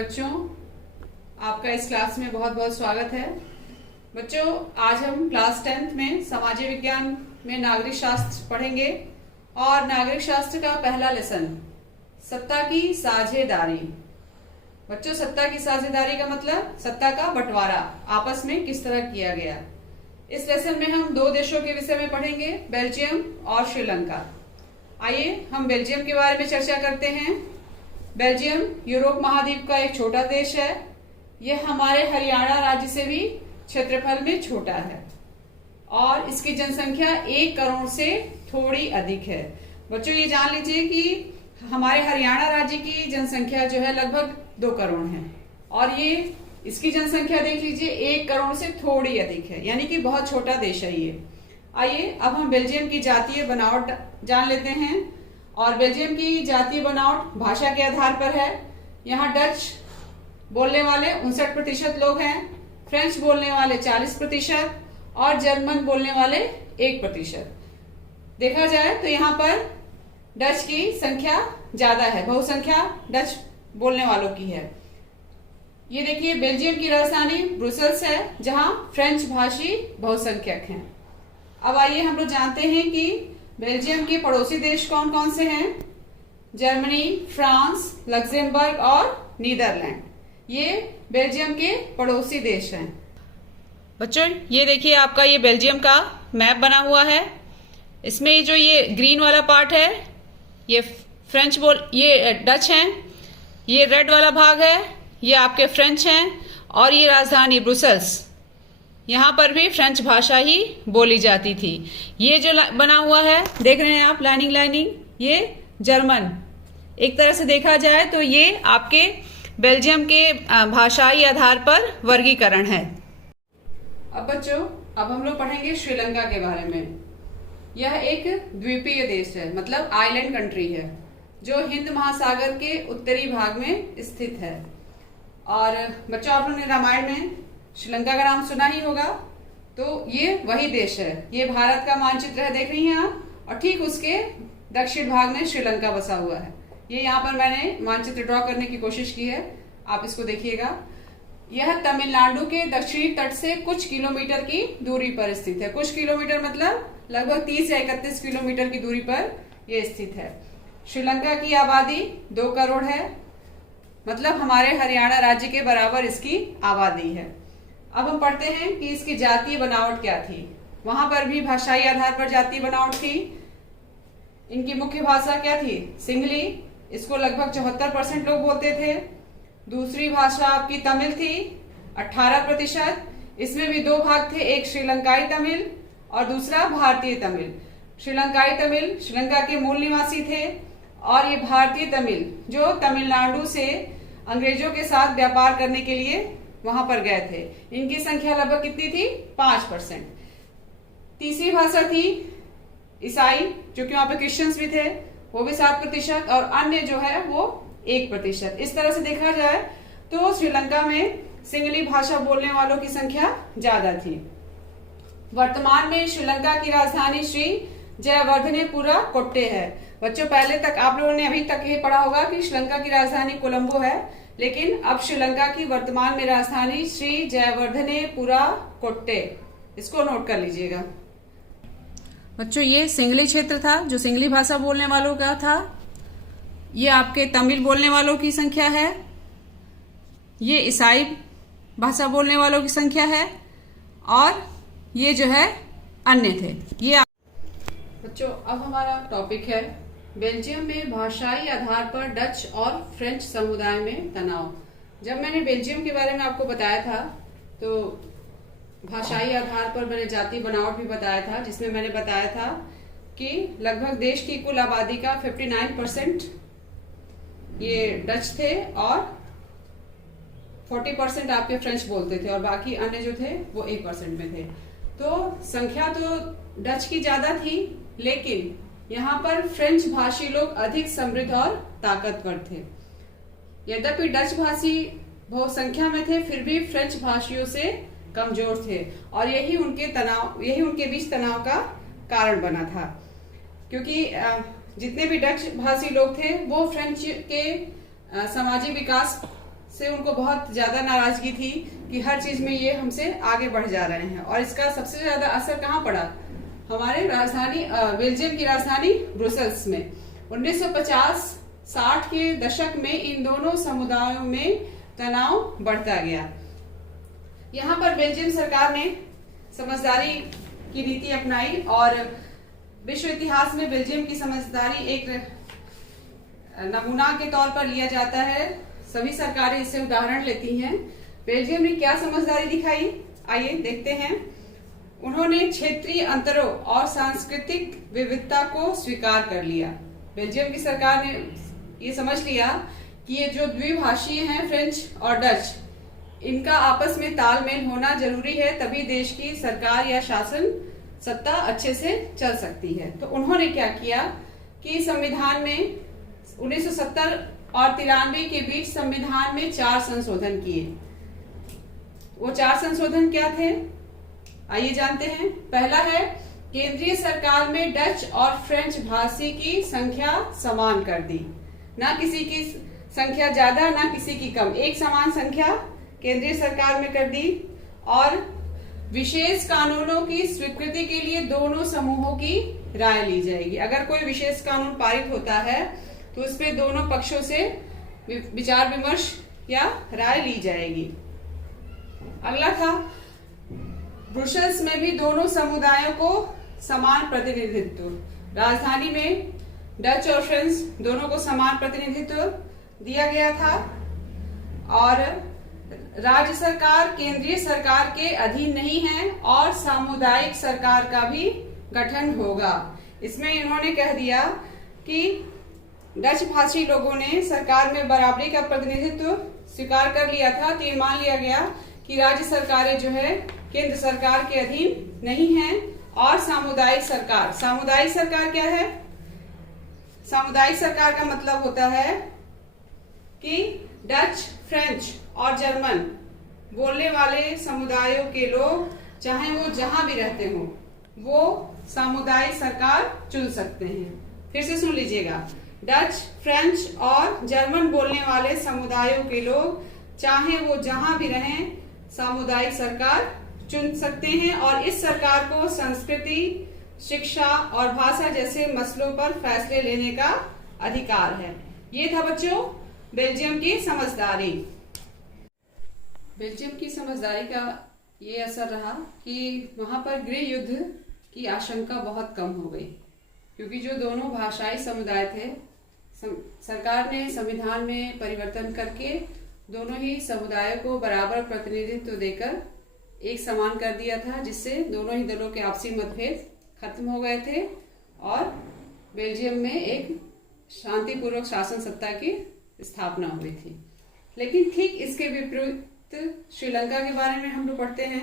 बच्चों, आपका इस क्लास में बहुत बहुत स्वागत है। बच्चों, आज हम क्लास 10th में सामाजिक विज्ञान में नागरिक शास्त्र पढ़ेंगे और नागरिक शास्त्र का पहला लेसन सत्ता की साझेदारी। बच्चों, सत्ता की साझेदारी का मतलब सत्ता का बंटवारा आपस में किस तरह किया गया। इस लेसन में हम दो देशों के विषय में पढ़ेंगे, बेल्जियम और श्रीलंका। आइए हम बेल्जियम के बारे में चर्चा करते हैं। बेल्जियम यूरोप महाद्वीप का एक छोटा देश है। यह हमारे हरियाणा राज्य से भी क्षेत्रफल में छोटा है और इसकी जनसंख्या 1 करोड़ से थोड़ी अधिक है। बच्चों, ये जान लीजिए कि हमारे हरियाणा राज्य की जनसंख्या जो है लगभग 2 करोड़ है और ये इसकी जनसंख्या देख लीजिए 1 करोड़ से थोड़ी अधिक है, यानी कि बहुत छोटा देश है ये। आइए अब हम बेल्जियम की जातीय बनावट जान लेते हैं। और बेल्जियम की जातीय बनावट भाषा के आधार पर है। यहाँ डच बोलने वाले 59% लोग हैं, फ्रेंच बोलने वाले 40% और जर्मन बोलने वाले 1%। देखा जाए तो यहाँ पर डच की संख्या ज्यादा है, बहुसंख्या डच बोलने वालों की है। ये देखिए, बेल्जियम की राजधानी ब्रुसेल्स है, जहां फ्रेंच भाषी बहुसंख्यक हैं। अब आइए हम लोग जानते हैं कि बेल्जियम के पड़ोसी देश कौन कौन से हैं। जर्मनी, फ्रांस, लक्सेमबर्ग और नीदरलैंड, ये बेल्जियम के पड़ोसी देश हैं। बच्चों, ये देखिए आपका ये बेल्जियम का मैप बना हुआ है। इसमें जो ये ग्रीन वाला पार्ट है ये ये डच हैं, ये रेड वाला भाग है ये आपके फ्रेंच हैं और ये राजधानी ब्रुसेल्स, यहाँ पर भी फ्रेंच भाषा ही बोली जाती थी। ये जो बना हुआ है देख रहे हैं आप, लाइनिंग, ये जर्मन। एक तरह से देखा जाए तो ये आपके बेल्जियम के भाषाई आधार पर वर्गीकरण है। अब बच्चों, अब हम लोग पढ़ेंगे श्रीलंका के बारे में। यह एक द्वीपीय देश है, मतलब आइलैंड कंट्री है, जो हिंद महासागर के उत्तरी भाग में स्थित है। और बच्चों, आप लोगों ने रामायण में श्रीलंका का नाम सुना ही होगा, तो ये वही देश है। ये भारत का मानचित्र है, देख रही हैं आप, और ठीक उसके दक्षिण भाग में श्रीलंका बसा हुआ है। ये यहाँ पर मैंने मानचित्र ड्रॉ करने की कोशिश की है, आप इसको देखिएगा। यह तमिलनाडु के दक्षिणी तट से कुछ किलोमीटर की दूरी पर स्थित है। कुछ किलोमीटर मतलब लगभग 30 या 31 किलोमीटर की दूरी पर यह स्थित है। श्रीलंका की आबादी 2 करोड़ है, मतलब हमारे हरियाणा राज्य के बराबर इसकी आबादी है। अब हम पढ़ते हैं कि इसकी जातीय बनावट क्या थी। वहां पर भी भाषाई आधार पर जातीय बनावट थी। इनकी मुख्य भाषा क्या थी? सिंहली, इसको लगभग 74% लोग बोलते थे। दूसरी भाषा आपकी तमिल थी, 18%। इसमें भी 2 भाग थे, एक श्रीलंकाई तमिल और दूसरा भारतीय तमिल। श्रीलंकाई तमिल श्रीलंका के मूल निवासी थे और ये भारतीय तमिल जो तमिलनाडु से अंग्रेजों के साथ व्यापार करने के लिए वहां पर गए थे। इनकी संख्या लगभग कितनी थी? 5%। तीसरी भाषा थी ईसाई, जो कि वहां पे क्रिश्चियंस भी थे, वो भी 7% और अन्य जो है वो 1%। इस तरह से देखा जाए तो श्रीलंका में सिंहली भाषा बोलने वालों की संख्या ज्यादा थी। वर्तमान में श्रीलंका की राजधानी श्री जयवर्धनेपुरा कोट्टे है। बच्चों, पहले तक आप लोगों ने अभी तक ये पढ़ा होगा कि श्रीलंका की राजधानी कोलंबो है, लेकिन अब श्रीलंका की वर्तमान में राजधानी श्री जयवर्धनेपुरा कोट्टे, इसको नोट कर लीजिएगा। बच्चों, ये सिंहली क्षेत्र था जो सिंहली भाषा बोलने वालों का था। ये आपके तमिल बोलने वालों की संख्या है, ये ईसाई भाषा बोलने वालों की संख्या है और ये जो है अन्य थे। ये बच्चों, अब हमारा टॉपिक है बेल्जियम में भाषाई आधार पर डच और फ्रेंच समुदाय में तनाव। जब मैंने बेल्जियम के बारे में आपको बताया था तो भाषाई आधार पर मैंने जातीय बनावट भी बताया था, जिसमें मैंने बताया था कि लगभग देश की कुल आबादी का 59% ये डच थे और 40% आपके फ्रेंच बोलते थे और बाकी अन्य जो थे वो 1% में थे। तो संख्या तो डच की ज्यादा थी, लेकिन यहाँ पर फ्रेंच भाषी लोग अधिक समृद्ध और ताकतवर थे। यद्यपि डच भाषी बहुत संख्या में थे, फिर भी फ्रेंच भाषियों से कमजोर थे और यही उनके बीच तनाव का कारण बना था, क्योंकि जितने भी डच भाषी लोग थे वो फ्रेंच के सामाजिक विकास से उनको बहुत ज्यादा नाराजगी थी कि हर चीज में ये हमसे आगे बढ़ जा रहे हैं। और इसका सबसे ज्यादा असर कहाँ पड़ा? हमारे राजधानी बेल्जियम की राजधानी ब्रुसेल्स में 1950-60 के दशक में इन दोनों समुदायों में तनाव बढ़ता गया। यहाँ पर बेल्जियम सरकार ने समझदारी की नीति अपनाई और विश्व इतिहास में बेल्जियम की समझदारी एक नमूना के तौर पर लिया जाता है। सभी सरकारें इससे उदाहरण लेती हैं। बेल्जियम ने क्या समझदारी दिखाई, आइए देखते हैं। उन्होंने क्षेत्रीय अंतरों और सांस्कृतिक विविधता को स्वीकार कर लिया। बेल्जियम की सरकार ने ये समझ लिया कि ये जो द्विभाषीय हैं फ्रेंच और डच, इनका आपस में तालमेल होना जरूरी है, तभी देश की सरकार या शासन सत्ता अच्छे से चल सकती है। तो उन्होंने क्या किया कि संविधान में 1970 और 93 के बीच संविधान में 4 संशोधन किए। वो 4 संशोधन क्या थे, आइए जानते हैं। पहला है, केंद्रीय सरकार में डच और फ्रेंच भाषी की संख्या समान कर दी। ना किसी की संख्या ज्यादा ना किसी की कम, एक समान संख्या केंद्रीय सरकार में कर दी। और विशेष कानूनों की स्वीकृति के लिए दोनों समूहों की राय ली जाएगी। अगर कोई विशेष कानून पारित होता है तो इस पे दोनों पक्षों से विचार विमर्श या राय ली जाएगी। अगला था, ब्रुसेल्स में भी दोनों समुदायों को समान प्रतिनिधित्व। राजधानी में डच और फ्रेंच दोनों को समान प्रतिनिधित्व दिया गया था। और राज्य सरकार केंद्रीय सरकार के अधीन नहीं है और सामुदायिक सरकार का भी गठन होगा। इसमें इन्होंने कह दिया कि डच भाषी लोगों ने सरकार में बराबरी का प्रतिनिधित्व स्वीकार कर लिया था, तो ये मान लिया गया कि राज्य सरकारें जो है केंद्र सरकार के अधीन नहीं है। और सामुदायिक सरकार क्या है? सामुदायिक सरकार का मतलब होता है कि डच, फ्रेंच और जर्मन बोलने वाले समुदायों के लोग चाहे वो जहां भी रहते हो, वो सामुदायिक सरकार चुन सकते हैं। फिर से सुन लीजिएगा, डच, फ्रेंच और जर्मन बोलने वाले समुदायों के लोग चाहे वो जहां भी रहें, सामुदायिक सरकार चुन सकते हैं। और इस सरकार को संस्कृति, शिक्षा और भाषा जैसे मसलों पर फैसले लेने का अधिकार है। ये था बच्चों बेल्जियम की समझदारी। बेल्जियम की समझदारी का ये असर रहा कि वहां पर गृह युद्ध की आशंका बहुत कम हो गई, क्योंकि जो दोनों भाषाई समुदाय थे, सरकार ने संविधान में परिवर्तन करके दोनों ही समुदायों को बराबर प्रतिनिधित्व देकर एक समान कर दिया था, जिससे दोनों ही दलों के आपसी मतभेद खत्म हो गए थे और बेल्जियम में एक शांतिपूर्वक शासन सत्ता की स्थापना हुई थी। लेकिन ठीक इसके विपरीत श्रीलंका के बारे में हम लोग पढ़ते हैं।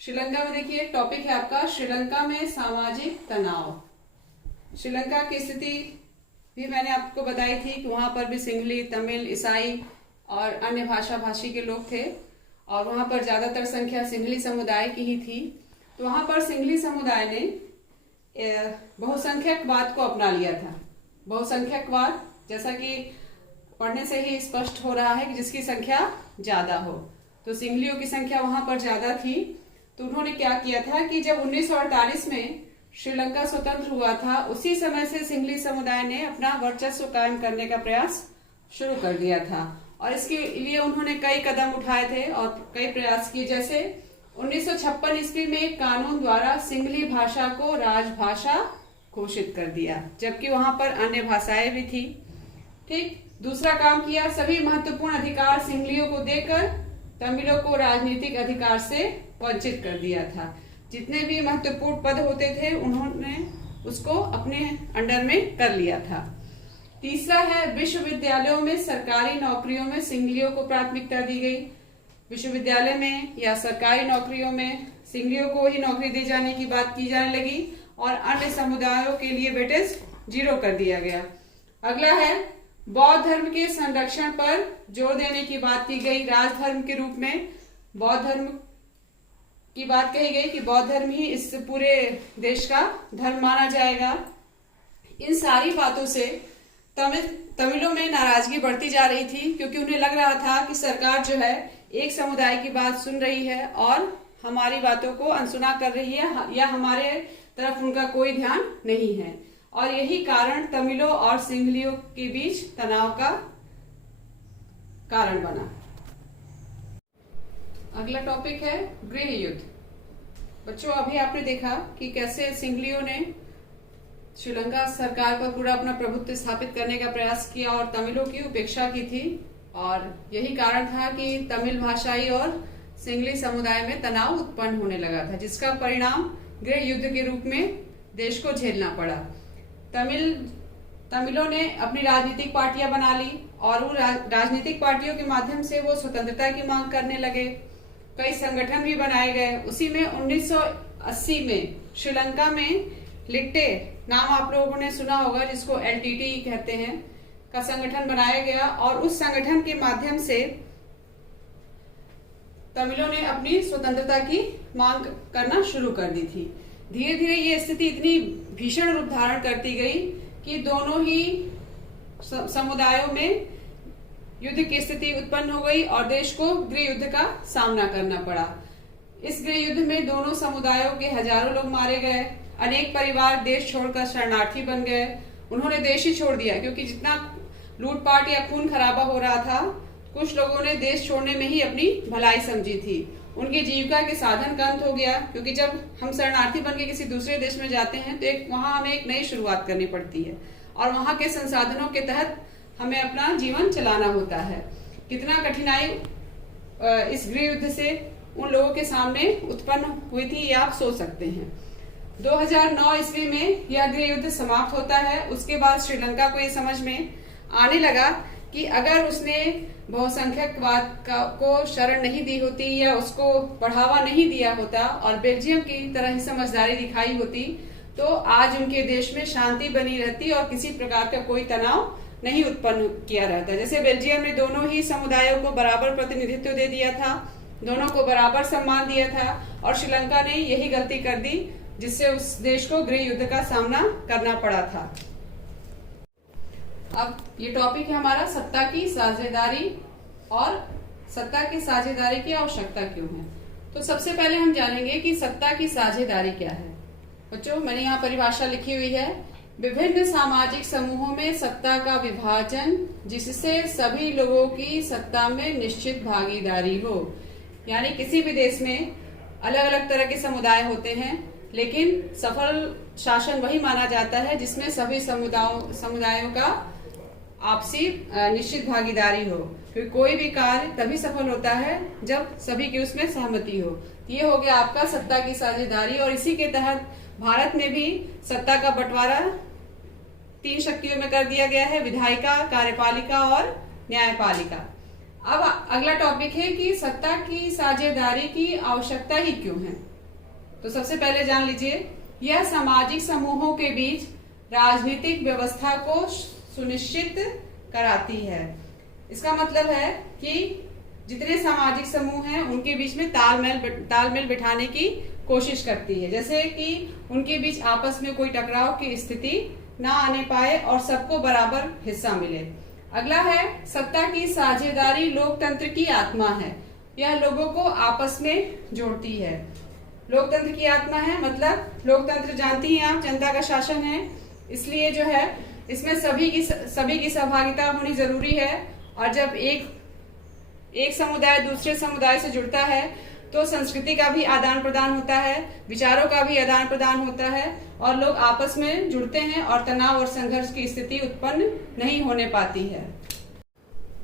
श्रीलंका में देखिए एक टॉपिक है आपका, श्रीलंका में सामाजिक तनाव। श्रीलंका की स्थिति भी मैंने आपको बताई थी कि वहां पर भी सिंहली, तमिल, ईसाई और अन्य भाषा भाषी के लोग थे और वहां पर ज्यादातर संख्या सिंहली समुदाय की ही थी। तो वहां पर सिंहली समुदाय ने बहुसंख्यकवाद को अपना लिया था। बहुसंख्यकवाद जैसा कि पढ़ने से ही स्पष्ट हो रहा है कि जिसकी संख्या ज्यादा हो, तो सिंहलियों की संख्या वहां पर ज्यादा थी। तो उन्होंने क्या किया था कि जब 1948 में श्रीलंका स्वतंत्र हुआ था, उसी समय से सिंहली समुदाय ने अपना वर्चस्व कायम करने का प्रयास शुरू कर दिया था और इसके लिए उन्होंने कई कदम उठाए थे और कई प्रयास किए। जैसे 1956 ईस्वी में एक कानून द्वारा सिंहली भाषा को राजभाषा घोषित कर दिया, जबकि वहां पर अन्य भाषाएं भी थी। ठीक, दूसरा काम किया, सभी महत्वपूर्ण अधिकार सिंहलियों को देकर तमिलों को राजनीतिक अधिकार से वंचित कर दिया था। जितने भी महत्वपूर्ण पद होते थे उन्होंने उसको अपने अंडर में कर लिया था। तीसरा है, विश्वविद्यालयों में सरकारी नौकरियों में सिंहलियों को प्राथमिकता दी गई। विश्वविद्यालय में या सरकारी नौकरियों में सिंहलियों को ही नौकरी दी जाने की बात की जाने लगी और अन्य समुदायों के लिए वेटेज 0 कर दिया गया। अगला है, बौद्ध धर्म के संरक्षण पर जोर देने की बात की गई। राजधर्म के रूप में बौद्ध धर्म की बात कही गई कि बौद्ध धर्म ही इस पूरे देश का धर्म माना जाएगा। इन सारी बातों से तमिलों में नाराजगी बढ़ती जा रही थी, क्योंकि उन्हें लग रहा था कि सरकार जो है एक समुदाय की बात सुन रही है और हमारी बातों को अनसुना कर रही है, या हमारे तरफ उनका कोई ध्यान नहीं है। और यही कारण तमिलों और सिंहलियों के बीच तनाव का कारण बना। अगला टॉपिक है गृह युद्ध। बच्चों, अभी आपने देखा कि कैसे सिंहलियों ने श्रीलंका सरकार पर पूरा अपना प्रभुत्व स्थापित करने का प्रयास किया और तमिलों की उपेक्षा की थी, और यही कारण था कि तमिल भाषाई और सिंहली समुदाय में तनाव उत्पन्न होने लगा था, जिसका परिणाम गृह युद्ध के रूप में देश को झेलना पड़ा। तमिलों ने अपनी राजनीतिक पार्टियां बना ली और उन राजनीतिक पार्टियों के माध्यम से वो स्वतंत्रता की मांग करने लगे। कई संगठन भी बनाए गए। उसी में 1980 में श्रीलंका में लिट्टे, नाम आप लोगों ने सुना होगा, जिसको LTTE कहते हैं, का संगठन बनाया गया और उस संगठन के माध्यम से तमिलों ने अपनी स्वतंत्रता की मांग करना शुरू कर दी थी। धीरे धीरे ये स्थिति इतनी भीषण रूप धारण करती गई कि दोनों ही समुदायों में युद्ध की स्थिति उत्पन्न हो गई और देश को गृह युद्ध का सामना करना पड़ा। इस गृह युद्ध में दोनों समुदायों के हजारों लोग मारे गए। अनेक परिवार देश छोड़कर शरणार्थी बन गए। उन्होंने देश ही छोड़ दिया, क्योंकि जितना लूटपाट या खून खराबा हो रहा था, कुछ लोगों ने देश छोड़ने में ही अपनी भलाई समझी थी। उनकी जीविका के साधन का अंत हो गया, क्योंकि जब हम शरणार्थी बन के किसी दूसरे देश में जाते हैं तो वहां हमें एक नई शुरुआत करनी पड़ती है और वहां के संसाधनों के तहत हमें अपना जीवन चलाना होता है। कितना कठिनाई इस गृह युद्ध से उन लोगों के सामने उत्पन्न हुई थी, ये आप सोच सकते हैं। 2009 ईस्वी में यह गृह युद्ध समाप्त होता है। उसके बाद श्रीलंका को ये समझ में आने लगा कि अगर उसने बहुसंख्यकवाद को शरण नहीं दी होती या उसको बढ़ावा नहीं दिया होता और बेल्जियम की तरह ही समझदारी दिखाई होती, तो आज उनके देश में शांति बनी रहती और किसी प्रकार का कोई तनाव नहीं उत्पन्न किया रहता। जैसे बेल्जियम ने दोनों ही समुदायों को बराबर प्रतिनिधित्व दे दिया था, दोनों को बराबर सम्मान दिया था, और श्रीलंका ने यही गलती कर दी, जिससे उस देश को गृह युद्ध का सामना करना पड़ा था। अब ये टॉपिक है हमारा सत्ता की साझेदारी और सत्ता की साझेदारी की आवश्यकता क्यों है। तो सबसे पहले हम जानेंगे कि सत्ता की साझेदारी क्या है। बच्चों, मैंने यहाँ परिभाषा लिखी हुई है, विभिन्न सामाजिक समूहों में सत्ता का विभाजन जिससे सभी लोगों की सत्ता में निश्चित भागीदारी हो। यानी किसी भी देश में अलग अलग तरह के समुदाय होते हैं, लेकिन सफल शासन वही माना जाता है जिसमें सभी समुदायों का आपसी निश्चित भागीदारी हो, क्योंकि कोई भी कार्य तभी सफल होता है जब सभी की उसमें सहमति हो। ये हो गया आपका सत्ता की साझेदारी, और इसी के तहत भारत में भी सत्ता का बंटवारा 3 शक्तियों में कर दिया गया है, विधायिका, कार्यपालिका और न्यायपालिका। अब अगला टॉपिक है कि सत्ता की साझेदारी की आवश्यकता ही क्यों है। तो सबसे पहले जान लीजिए, यह सामाजिक समूहों के बीच राजनीतिक व्यवस्था को सुनिश्चित कराती है। इसका मतलब है कि जितने सामाजिक समूह हैं उनके बीच में तालमेल बिठाने की कोशिश करती है, जैसे कि उनके बीच आपस में कोई टकराव की स्थिति ना आने पाए और सबको बराबर हिस्सा मिले। अगला है, सत्ता की साझेदारी लोकतंत्र की आत्मा है। यह लोगों को आपस में जोड़ती है। लोकतंत्र की आत्मा है मतलब लोकतंत्र जानती हैं आप, जनता का शासन है, इसलिए जो है इसमें सभी की सहभागिता होनी जरूरी है। और जब एक समुदाय दूसरे समुदाय से जुड़ता है तो संस्कृति का भी आदान प्रदान होता है, विचारों का भी आदान प्रदान होता है, और लोग आपस में जुड़ते हैं और तनाव और संघर्ष की स्थिति उत्पन्न नहीं होने पाती है।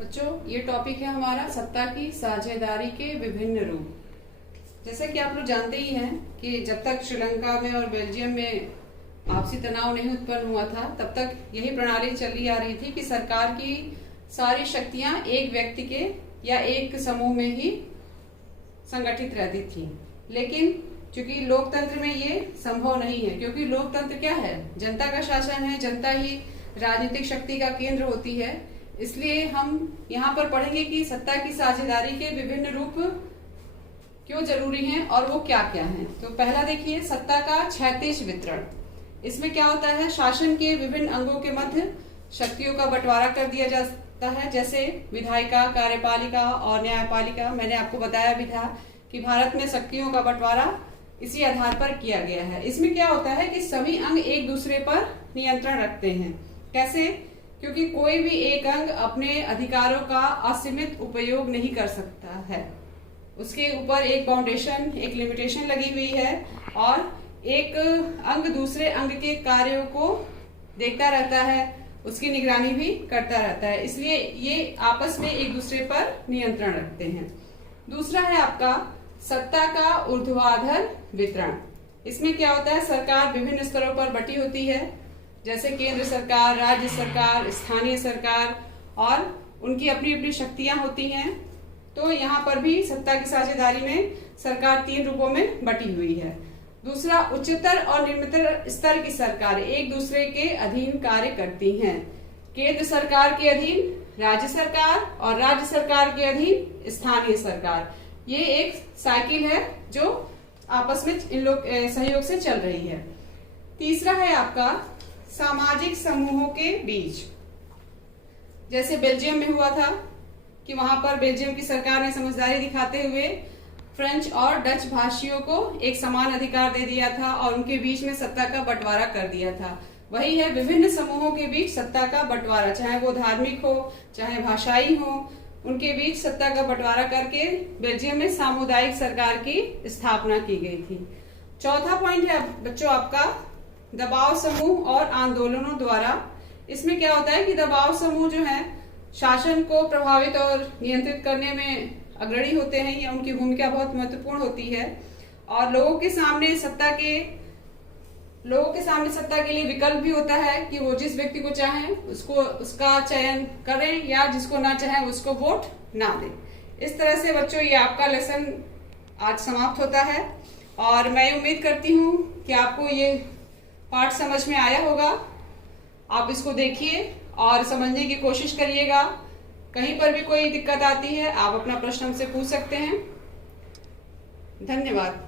बच्चों, ये टॉपिक है हमारा सत्ता की साझेदारी के विभिन्न रूप। जैसे कि आप लोग जानते ही हैं कि जब तक श्रीलंका में और बेल्जियम में आपसी तनाव नहीं उत्पन्न हुआ था, तब तक यही प्रणाली चली आ रही थी कि सरकार की सारी शक्तियां एक व्यक्ति के या एक समूह में ही संगठित रहती थी। लेकिन चूंकि लोकतंत्र में ये संभव नहीं है, क्योंकि लोकतंत्र क्या है, जनता का शासन है, जनता ही राजनीतिक शक्ति का केंद्र होती है। इसलिए हम यहाँ पर पढ़ेंगे कि सत्ता की साझेदारी के विभिन्न रूप क्यों जरूरी हैं और वो क्या क्या हैं। तो पहला देखिए, सत्ता का क्षैतिज वितरण। इसमें क्या होता है, शासन के विभिन्न अंगों के मध्य शक्तियों का बंटवारा कर दिया जाता है, जैसे विधायिका, कार्यपालिका और न्यायपालिका। मैंने आपको बताया भी था कि भारत में शक्तियों का बंटवारा इसी आधार पर किया गया है। इसमें क्या होता है कि सभी अंग एक दूसरे पर नियंत्रण रखते हैं। कैसे? क्योंकि कोई भी एक अंग अपने अधिकारों का असीमित उपयोग नहीं कर सकता है। उसके ऊपर एक बाउंडेशन, एक लिमिटेशन लगी हुई है और एक अंग दूसरे अंग के कार्यों को देखता रहता है, उसकी निगरानी भी करता रहता है। इसलिए ये आपस में एक दूसरे पर नियंत्रण रखते हैं। दूसरा है आपका सत्ता का ऊर्ध्वाधर वितरण। इसमें क्या होता है, सरकार विभिन्न स्तरों पर बटी होती है, जैसे केंद्र सरकार, राज्य सरकार, स्थानीय सरकार, और उनकी अपनी अपनी शक्तियां होती हैं। तो यहाँ पर भी सत्ता की साझेदारी में सरकार 3 रूपों में बटी हुई है। दूसरा, उच्चतर और निम्नतर स्तर की सरकार एक दूसरे के अधीन कार्य करती हैं। केंद्र सरकार के अधीन राज्य सरकार और राज्य सरकार के अधीन स्थानीय सरकार। ये एक साइकिल है जो आपस में इन लोग सहयोग से चल रही है। तीसरा है आपका सामाजिक समूहों के बीच। जैसे बेल्जियम में हुआ था कि वहां पर बेल्जियम की सरकार ने समझदारी दिखाते हुए फ्रेंच और डच भाषियों को एक समान अधिकार दे दिया था और उनके बीच में सत्ता का बंटवारा कर दिया था। वही है विभिन्न समूहों के बीच सत्ता का बंटवारा, चाहे वो धार्मिक हो, चाहे भाषाई हो, उनके बीच सत्ता का बंटवारा करके बेल्जियम में सामुदायिक सरकार की स्थापना की गई थी। चौथा पॉइंट है बच्चों आपका दबाव समूह और आंदोलनों द्वारा। इसमें क्या होता है कि दबाव समूह जो है शासन को प्रभावित और नियंत्रित करने में अग्रणी होते हैं, या उनकी भूमिका बहुत महत्वपूर्ण होती है। और लोगों के सामने सत्ता के लिए विकल्प भी होता है कि वो जिस व्यक्ति को चाहें उसका चयन करें, या जिसको ना चाहें उसको वोट ना दें। इस तरह से बच्चों ये आपका लेसन आज समाप्त होता है और मैं उम्मीद करती हूँ कि आपको ये पाठ समझ में आया होगा। आप इसको देखिए और समझने की कोशिश करिएगा। कहीं पर भी कोई दिक्कत आती है आप अपना प्रश्न हमसे पूछ सकते हैं। धन्यवाद।